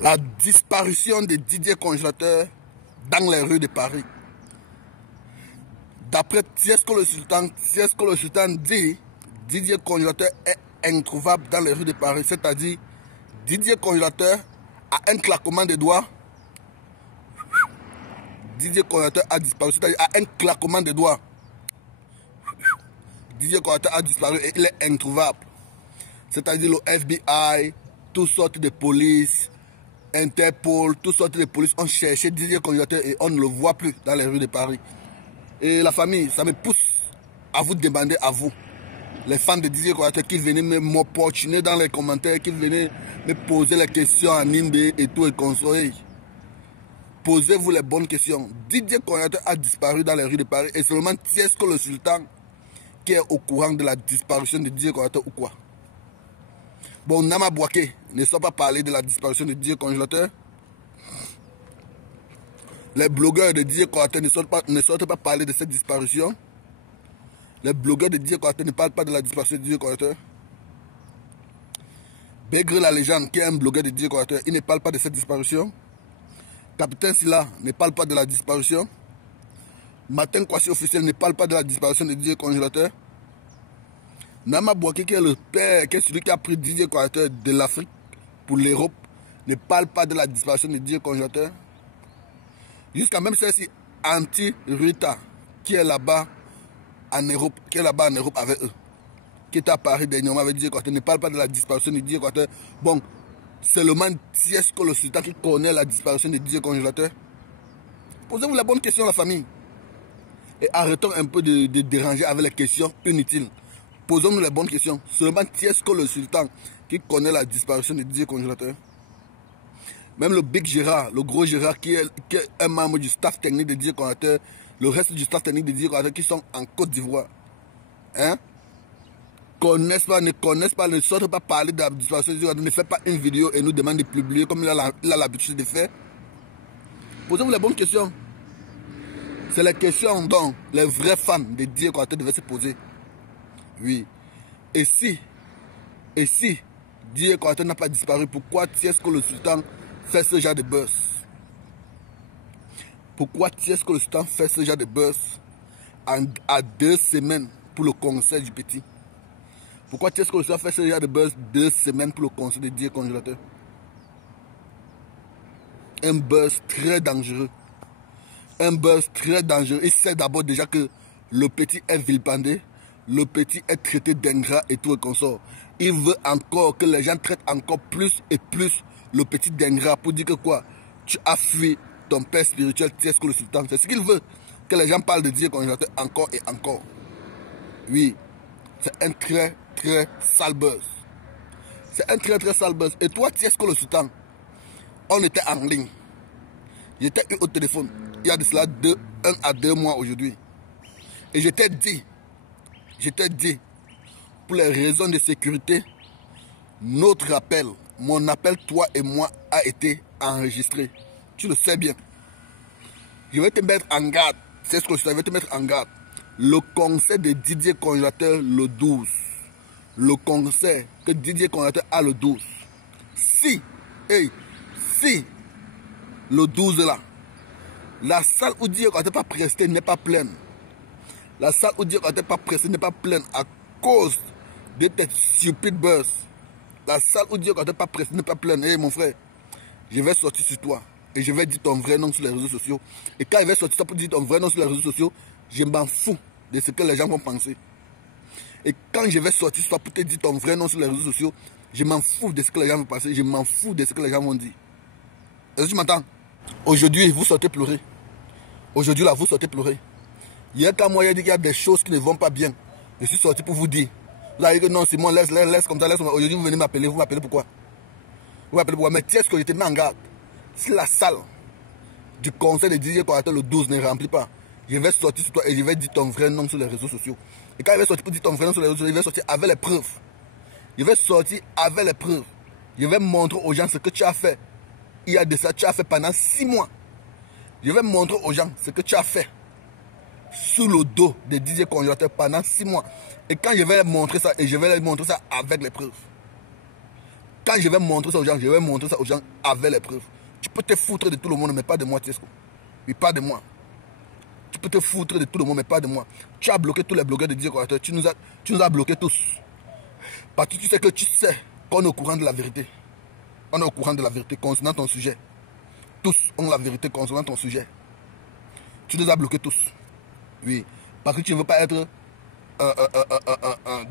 La disparition de Didier Congélateur dans les rues de Paris. D'après Tiesco le Sultan dit Didier Congélateur est introuvable dans les rues de Paris. C'est-à-dire, Didier Congélateur a un claquement de doigts. Didier Congélateur a disparu. C'est-à-dire, à un claquement de doigts. Didier Congélateur a disparu et il est introuvable. C'est-à-dire le FBI, toutes sortes de polices, Interpol, toutes sortes de polices ont cherché Didier Congélateur et on ne le voit plus dans les rues de Paris. Et la famille, ça me pousse à vous demander à vous, les fans de Didier Congélateur qui venaient m'opportuner dans les commentaires, qui venaient me poser les questions à Nimbe et tout et conseiller. Posez-vous les bonnes questions. Didier Congélateur a disparu dans les rues de Paris et seulement Tiesco le Sultan qui est au courant de la disparition de Didier Congélateur ou quoi. Bon, Nama Bouaké ne sont pas parlé de la disparition de Didier Congélateur. Les blogueurs de Didier Congélateur ne sortent pas parler de cette disparition. Les blogueurs de Didier Congélateur ne parlent pas de la disparition de Didier Congélateur. Begré la légende, qui est un blogueur de Didier Congélateur, il ne parle pas de cette disparition. Capitaine Silla ne parle pas de la disparition. Martin Kwasi officiel ne parle pas de la disparition de Didier Congélateur. Nama Bouaké, qui est le père, qui est celui qui a pris Didier Congélateur de l'Afrique pour l'Europe, ne parle pas de la disparition de Didier Congélateur. Jusqu'à même celle-ci, Anti-Rita, qui est là-bas en Europe, avec eux, qui est à Paris dernièrement avec Didier Congélateur, ne parle pas de la disparition de Didier Congélateur. Bon, seulement Tiesco le Sultan qui connaît la disparition de Didier Congélateur. Posez-vous la bonne question, la famille. Et arrêtons un peu de déranger avec les questions inutiles. Posons-nous les bonnes questions. Seulement Tiesco le Sultan qui connaît la disparition de Didier Congélateur. Même le Big Gérard, le gros Gérard qui est un membre du staff technique de Didier Congélateur, le reste du staff technique de Didier Congélateur qui sont en Côte d'Ivoire. Hein? Ne connaissent pas, ne sortent pas parler de la disparition de Didier Congélateur, ne fait pas une vidéo et nous demande de publier comme il a l'habitude de faire. Posez-vous les bonnes questions. C'est les questions dont les vrais fans de Didier Congélateur devaient se poser. Oui. Et si Didier Congélateur n'a pas disparu, pourquoi Tiesco le Sultan fait ce genre de buzz? Pourquoi Tiesco le Sultan fait ce genre de buzz à 2 semaines pour le concert du petit? Pourquoi Tiesco le Sultan fait ce genre de buzz 2 semaines pour le concert de Didier Congélateur? Un buzz très dangereux. Un buzz très dangereux. Il sait d'abord déjà que le petit est vilipendé. Le petit est traité d'ingrat et tout et consort. Il veut encore que les gens traitent encore plus et plus le petit d'ingrat pour dire que quoi? Tu as fui ton père spirituel Tiesco le Sultan. C'est ce qu'il veut. Que les gens parlent de Didier Congélateur encore et encore. Oui. C'est un très très sale buzz. C'est un très très sale buzz. Et toi Tiesco le Sultan, on était en ligne. J'étais eu au téléphone. Il y a de cela 1 à 2 mois aujourd'hui. Et je t'ai dit, pour les raisons de sécurité, notre appel, mon appel, toi et moi, a été enregistré. Tu le sais bien. Je vais te mettre en garde. C'est ce que je vais te mettre en garde. Le concert de Didier Congélateur le 12. Le concert que Didier Congélateur a le 12. Si le 12 là, la salle où Didier Congélateur n'est pas presté n'est pas pleine. La salle où Didier Congélateur n'est pas pressé n'est pas pleine à cause de tes stupides buzz. La salle où Didier Congélateur n'est pas pressé n'est pas pleine. Hé mon frère, je vais sortir sur toi et je vais dire ton vrai nom sur les réseaux sociaux. Et quand je vais sortir pour dire ton vrai nom sur les réseaux sociaux, je m'en fous de ce que les gens vont penser. Et quand je vais sortir sur toi pour te dire ton vrai nom sur les réseaux sociaux, je m'en fous de ce que les gens vont penser. Je m'en fous de ce que les gens vont dire. Est-ce que tu m'entends? Aujourd'hui, vous sortez pleurer. Aujourd'hui là, vous sortez pleurer. Il y a qu'à moi, il dit qu'il y a des choses qui ne vont pas bien. Je suis sorti pour vous dire. Vous avez dit que non, Simon, laisse comme ça, laisse. Aujourd'hui, vous venez m'appeler. Vous m'appelez pourquoi? Vous m'appelez pourquoi? Mais tiens, ce que je te mets en garde. Si la salle du conseil de Didier Congélateur le 12 ne remplit pas, je vais sortir sur toi et je vais dire ton vrai nom sur les réseaux sociaux. Et quand je vais sortir pour dire ton vrai nom sur les réseaux sociaux, je vais sortir avec les preuves. Je vais sortir avec les preuves. Je vais montrer aux gens ce que tu as fait. Il y a de ça, tu as fait pendant 6 mois. Je vais montrer aux gens ce que tu as fait sous le dos de Didier Congélateur pendant 6 mois. Et quand je vais montrer ça, et je vais leur montrer ça avec les preuves. Quand je vais montrer ça aux gens, je vais montrer ça aux gens avec les preuves. Tu peux te foutre de tout le monde, mais pas de moi, Tiesco. Oui, pas de moi. Tu peux te foutre de tout le monde, mais pas de moi. Tu as bloqué tous les blogueurs de DJ Collaborateur. Tu nous as bloqués tous. Parce que tu sais qu'on est au courant de la vérité. On est au courant de la vérité concernant ton sujet. Tous ont la vérité concernant ton sujet. Tu nous as bloqués tous. Oui. Parce que tu ne veux pas être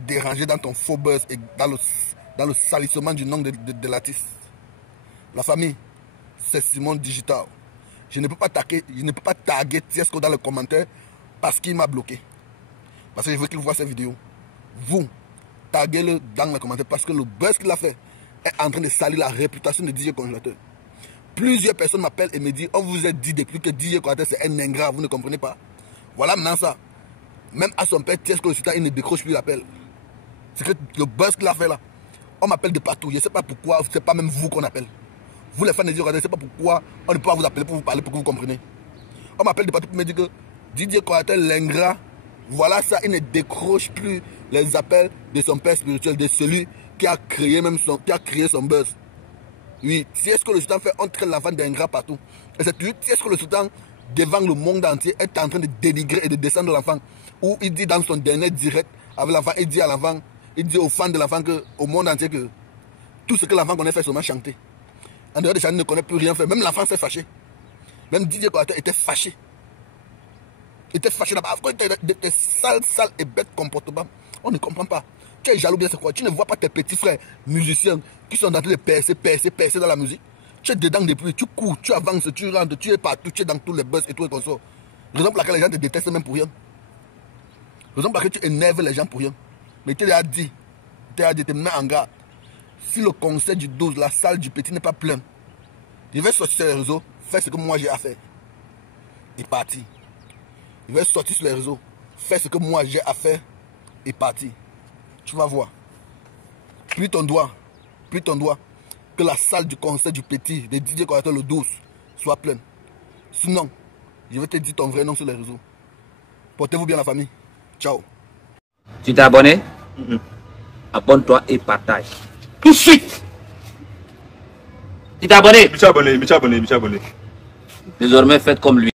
dérangé dans ton faux buzz et dans le salissement du nom de l'artiste. La famille, c'est Simon Digital. Je ne peux pas taguer Tiesco dans les commentaires parce qu'il m'a bloqué. Parce que je veux qu'il voit cette vidéo. Vous, taguez-le dans les commentaires parce que le buzz qu'il a fait est en train de salir la réputation de DJ Congélateur. Plusieurs personnes m'appellent et me disent, on vous a dit depuis que DJ Congélateur c'est un ingrat, vous ne comprenez pas. Voilà maintenant ça. Même à son père, Tiesco le Sultan, il ne décroche plus l'appel. C'est que le buzz qu'il a fait là, on m'appelle de partout. Je ne sais pas pourquoi, ce n'est pas même vous qu'on appelle. Vous les fans de DJ Congélateur, je ne sais pas pourquoi on ne peut pas vous appeler pour vous parler, pour que vous compreniez. On m'appelle de partout pour me dire que DJ Congélateur l'ingrat, voilà ça, il ne décroche plus les appels de son père spirituel, de celui qui a créé son buzz. Oui, Tiesco le Sultan fait entrer l'enfant d'ingrat partout. Et c'est toujours Tiesco le Sultan devant le monde entier est en train de dénigrer et de descendre l'enfant. Où il dit dans son dernier direct avec l'enfant, il dit à l'enfant, il dit aux fans de l'enfant au monde entier que tout ce que l'enfant connaît fait seulement chanter. En dehors de chanter, il ne connaît plus rien faire. Même l'enfant s'est fâché. Même DJ Congélateur était fâché. Il était fâché là-bas. Il était sale et bête comportement. On ne comprend pas. Tu es jaloux bien, c'est quoi? Tu ne vois pas tes petits frères musiciens qui sont en train de percer dans la musique. Tu es dedans depuis, tu cours, tu avances, tu rentres, tu es partout, tu es dans tous les buzz et tout et consorts. Raison pour laquelle les gens te détestent même pour rien. Raison pour laquelle tu énerves les gens pour rien. Mais tu as dit, te mets en garde. Si le concert du 12, la salle du petit n'est pas pleine, je vais sortir sur les réseaux, faire ce que moi j'ai à faire. Et partir. Je vais sortir sur les réseaux, faire ce que moi j'ai à faire et partir. Tu vas voir. Plie ton doigt, que la salle du concert du petit, de DJ Congélateur le 12, soit pleine. Sinon, je vais te dire ton vrai nom sur les réseaux. Portez-vous bien la famille. Ciao. Tu t'es abonné? Abonne-toi et partage. Tout de suite. Tu t'es abonné? Je suis abonné. Désormais, faites comme lui.